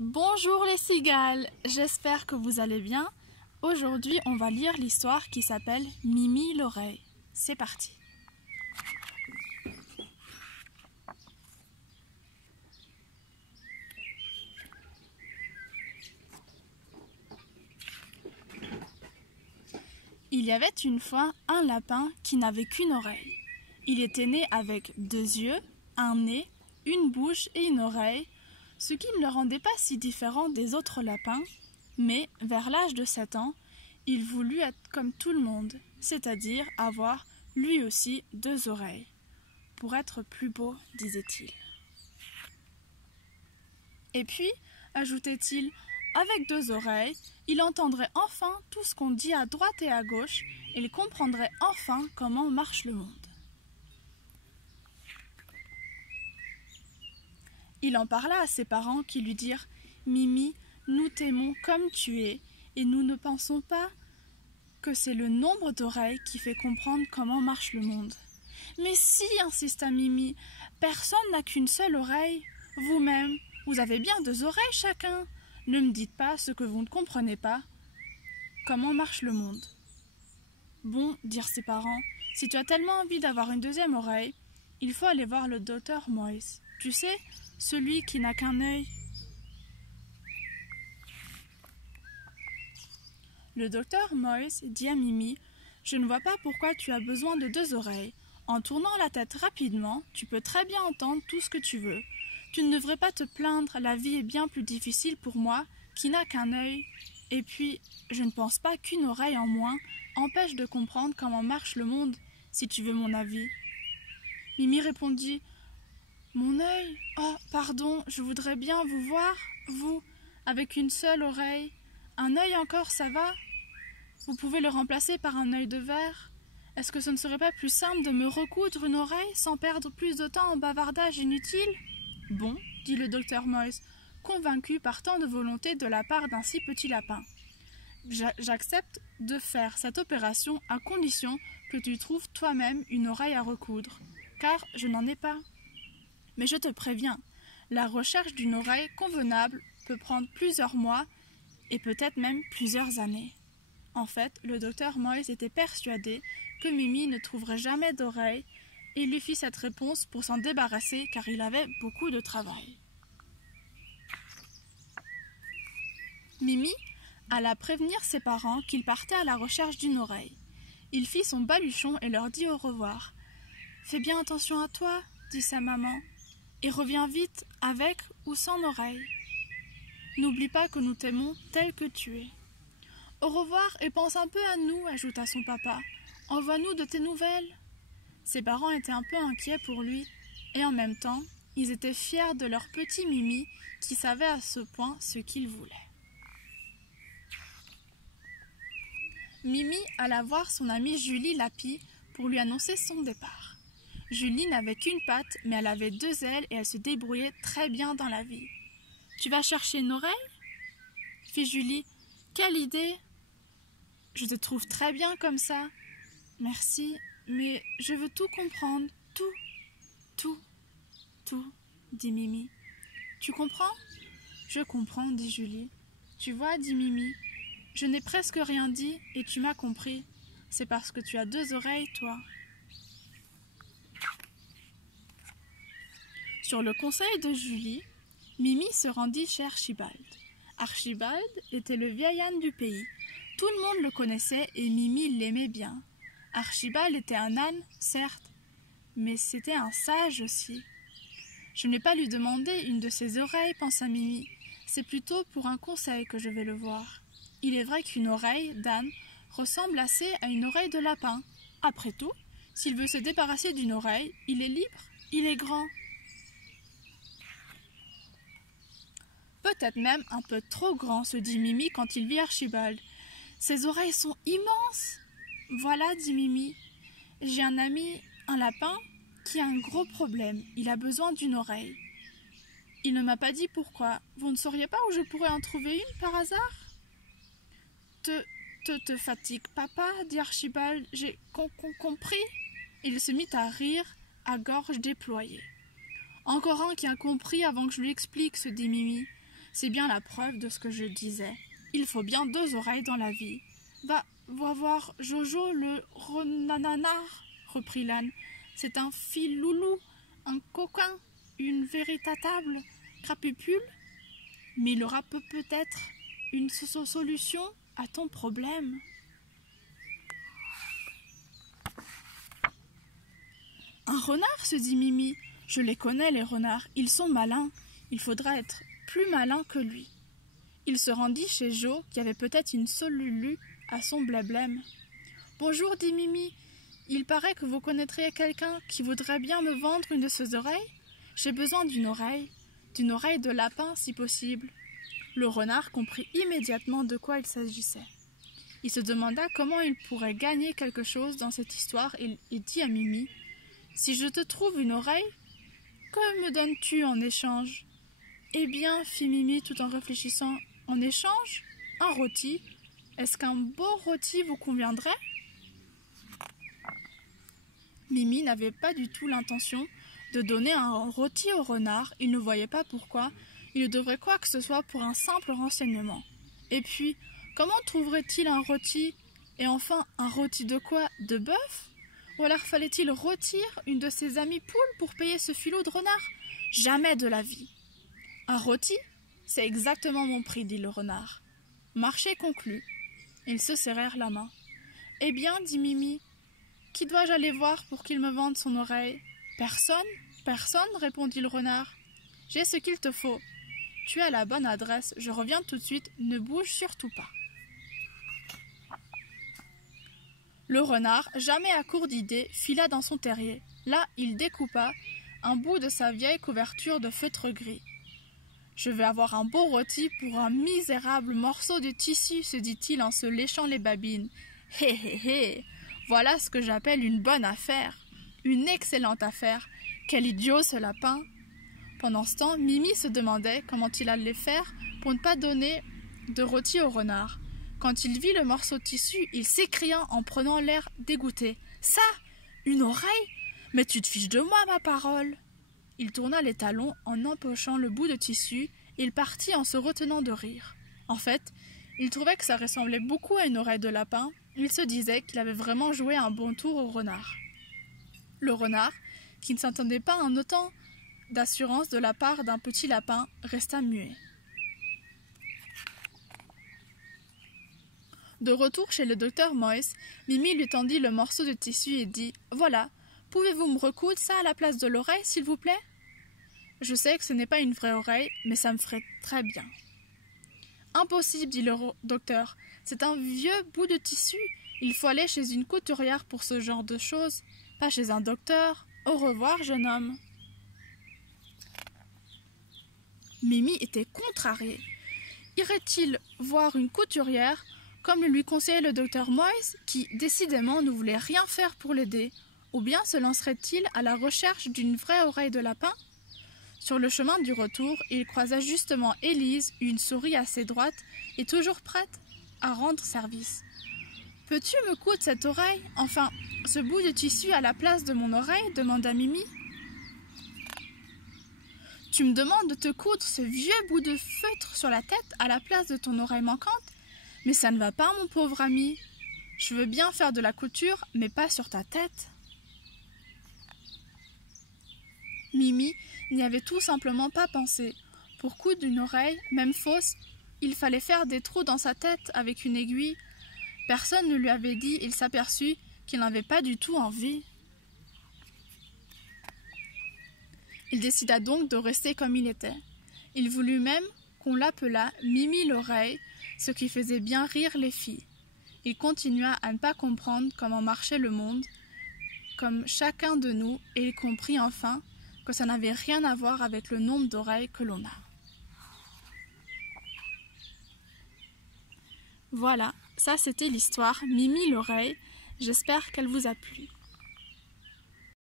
Bonjour les cigales, j'espère que vous allez bien. Aujourd'hui, on va lire l'histoire qui s'appelle Mimi l'oreille. C'est parti. Il y avait une fois un lapin qui n'avait qu'une oreille. Il était né avec 2 yeux, un nez, une bouche et une oreille, ce qui ne le rendait pas si différent des autres lapins, mais vers l'âge de 7 ans, il voulut être comme tout le monde, c'est-à-dire avoir lui aussi 2 oreilles. Pour être plus beau, disait-il. Et puis, ajoutait-il, avec 2 oreilles, il entendrait enfin tout ce qu'on dit à droite et à gauche, et il comprendrait enfin comment marche le monde. Il en parla à ses parents qui lui dirent « Mimi, nous t'aimons comme tu es, et nous ne pensons pas que c'est le nombre d'oreilles qui fait comprendre comment marche le monde. » « Mais si, insista Mimi, personne n'a qu'une seule oreille. Vous-même, vous avez bien 2 oreilles chacun. Ne me dites pas ce que vous ne comprenez pas. Comment marche le monde ? Bon, dirent ses parents, si tu as tellement envie d'avoir une 2e oreille, il faut aller voir le docteur Moïse. Tu sais, celui qui n'a qu'un œil. Le docteur Moïse dit à Mimi, « Je ne vois pas pourquoi tu as besoin de 2 oreilles. En tournant la tête rapidement, tu peux très bien entendre tout ce que tu veux. Tu ne devrais pas te plaindre, la vie est bien plus difficile pour moi, qui n'a qu'un œil. Et puis, je ne pense pas qu'une oreille en moins empêche de comprendre comment marche le monde, si tu veux mon avis. » Mimi répondit, « Mon œil ? Oh, pardon, je voudrais bien vous voir, vous, avec une seule oreille. Un œil encore, ça va ? Vous pouvez le remplacer par un œil de verre ? Est-ce que ce ne serait pas plus simple de me recoudre une oreille sans perdre plus de temps en bavardage inutile ? » « Bon, dit le docteur Moïse, convaincu par tant de volonté de la part d'un si petit lapin. J'accepte de faire cette opération à condition que tu trouves toi-même une oreille à recoudre, car je n'en ai pas. Mais je te préviens, la recherche d'une oreille convenable peut prendre plusieurs mois et peut-être même plusieurs années. » En fait, le docteur Moïse était persuadé que Mimi ne trouverait jamais d'oreille et lui fit cette réponse pour s'en débarrasser car il avait beaucoup de travail. Mimi alla prévenir ses parents qu'il partait à la recherche d'une oreille. Il fit son baluchon et leur dit au revoir. « Fais bien attention à toi, dit sa maman, et reviens vite avec ou sans oreille. N'oublie pas que nous t'aimons tel que tu es. » « Au revoir et pense un peu à nous, ajouta son papa. Envoie-nous de tes nouvelles. » Ses parents étaient un peu inquiets pour lui, et en même temps, ils étaient fiers de leur petit Mimi qui savait à ce point ce qu'il voulait. Mimi alla voir son amie Julie Lapie pour lui annoncer son départ. Julie n'avait qu'une patte, mais elle avait 2 ailes et elle se débrouillait très bien dans la vie. « Tu vas chercher une oreille ?» fit Julie. « Quelle idée ! Je te trouve très bien comme ça. Merci, mais je veux tout comprendre, tout, dit Mimi. Tu comprends ? Je comprends, dit Julie. Tu vois, dit Mimi, je n'ai presque rien dit et tu m'as compris. C'est parce que tu as 2 oreilles, toi. Sur le conseil de Julie, Mimi se rendit chez Archibald. Archibald était le vieil âne du pays. Tout le monde le connaissait et Mimi l'aimait bien. Archibald était un âne, certes, mais c'était un sage aussi. Je ne vais pas lui demander une de ses oreilles, pensa Mimi. C'est plutôt pour un conseil que je vais le voir. Il est vrai qu'une oreille d'âne ressemble assez à une oreille de lapin. Après tout, s'il veut se débarrasser d'une oreille, il est libre, il est grand. Peut-être même un peu trop grand, se dit Mimi quand il vit Archibald. Ses oreilles sont immenses. Voilà, dit Mimi, j'ai un ami, un lapin, qui a un gros problème. Il a besoin d'une oreille. Il ne m'a pas dit pourquoi. Vous ne sauriez pas où je pourrais en trouver une par hasard ? Te fatigue, papa, dit Archibald. J'ai compris. Il se mit à rire, à gorge déployée. Encore un qui a compris avant que je lui explique, se dit Mimi. C'est bien la preuve de ce que je disais. Il faut bien 2 oreilles dans la vie. Va voir Jojo le renananar, reprit l'âne. C'est un filoulou, un coquin, une véritable crapupule. Mais il aura peut-être une solution à ton problème. Un renard, se dit Mimi. Je les connais, les renards. Ils sont malins. Il faudra être plus malin que lui. Il se rendit chez Jo, qui avait peut-être une solution à son blême. Bonjour, dit Mimi. Il paraît que vous connaîtriez quelqu'un qui voudrait bien me vendre une de ses oreilles. J'ai besoin d'une oreille de lapin si possible. Le renard comprit immédiatement de quoi il s'agissait. Il se demanda comment il pourrait gagner quelque chose dans cette histoire et dit à Mimi « Si je te trouve une oreille, que me donnes-tu en échange ?»« Eh bien, fit Mimi tout en réfléchissant, en échange, un rôti. Est-ce qu'un beau rôti vous conviendrait ?» Mimi n'avait pas du tout l'intention de donner un rôti au renard. Il ne voyait pas pourquoi il devrait quoi que ce soit pour un simple renseignement. Et puis, comment trouverait-il un rôti? Et enfin, un rôti de quoi? De bœuf? Ou alors fallait-il rôtir une de ses amies poules pour payer ce filot de renard? Jamais de la vie. Un rôti? C'est exactement mon prix, dit le renard. Marché conclu. Ils se serrèrent la main. Eh bien, dit Mimi, qui dois-je aller voir pour qu'il me vende son oreille? Personne, personne, répondit le renard. J'ai ce qu'il te faut. Tu es à la bonne adresse, je reviens tout de suite, ne bouge surtout pas. Le renard, jamais à court d'idées, fila dans son terrier. Là, il découpa un bout de sa vieille couverture de feutre gris. Je vais avoir un beau rôti pour un misérable morceau de tissu, se dit-il en se léchant les babines. Hé hé hé, voilà ce que j'appelle une bonne affaire, une excellente affaire. Quel idiot ce lapin! Pendant ce temps, Mimi se demandait comment il allait faire pour ne pas donner de rôti au renard. Quand il vit le morceau de tissu, il s'écria en prenant l'air dégoûté. « Ça, une oreille? Mais tu te fiches de moi, ma parole !» Il tourna les talons en empochant le bout de tissu et il partit en se retenant de rire. En fait, il trouvait que ça ressemblait beaucoup à une oreille de lapin. Il se disait qu'il avait vraiment joué un bon tour au renard. Le renard, qui ne s'attendait pas à un autant d'assurance de la part d'un petit lapin, resta muet. De retour chez le docteur Moïse, Mimi lui tendit le morceau de tissu et dit « Voilà, pouvez-vous me recoudre ça à la place de l'oreille, s'il vous plaît ?»« Je sais que ce n'est pas une vraie oreille, mais ça me ferait très bien. »« Impossible, dit le docteur, c'est un vieux bout de tissu. Il faut aller chez une couturière pour ce genre de choses, pas chez un docteur. Au revoir, jeune homme. » Mimi était contrariée. Irait-il voir une couturière, comme le lui conseillait le docteur Moïse, qui, décidément, ne voulait rien faire pour l'aider, ou bien se lancerait-il à la recherche d'une vraie oreille de lapin? Sur le chemin du retour, il croisa justement Élise, une souris assez droite et toujours prête à rendre service. « Peux-tu me coudre cette oreille, enfin, ce bout de tissu à la place de mon oreille ?» demanda Mimi. « Tu me demandes de te coudre ce vieux bout de feutre sur la tête à la place de ton oreille manquante? Mais ça ne va pas, mon pauvre ami. Je veux bien faire de la couture, mais pas sur ta tête. » Mimi n'y avait tout simplement pas pensé. Pour coudre une oreille, même fausse, il fallait faire des trous dans sa tête avec une aiguille. Personne ne lui avait dit, il s'aperçut qu'il n'avait pas du tout envie. Il décida donc de rester comme il était. Il voulut même qu'on l'appelât Mimi l'oreille, ce qui faisait bien rire les filles. Il continua à ne pas comprendre comment marchait le monde, comme chacun de nous, et il comprit enfin que ça n'avait rien à voir avec le nombre d'oreilles que l'on a. Voilà, ça c'était l'histoire Mimi l'oreille. J'espère qu'elle vous a plu.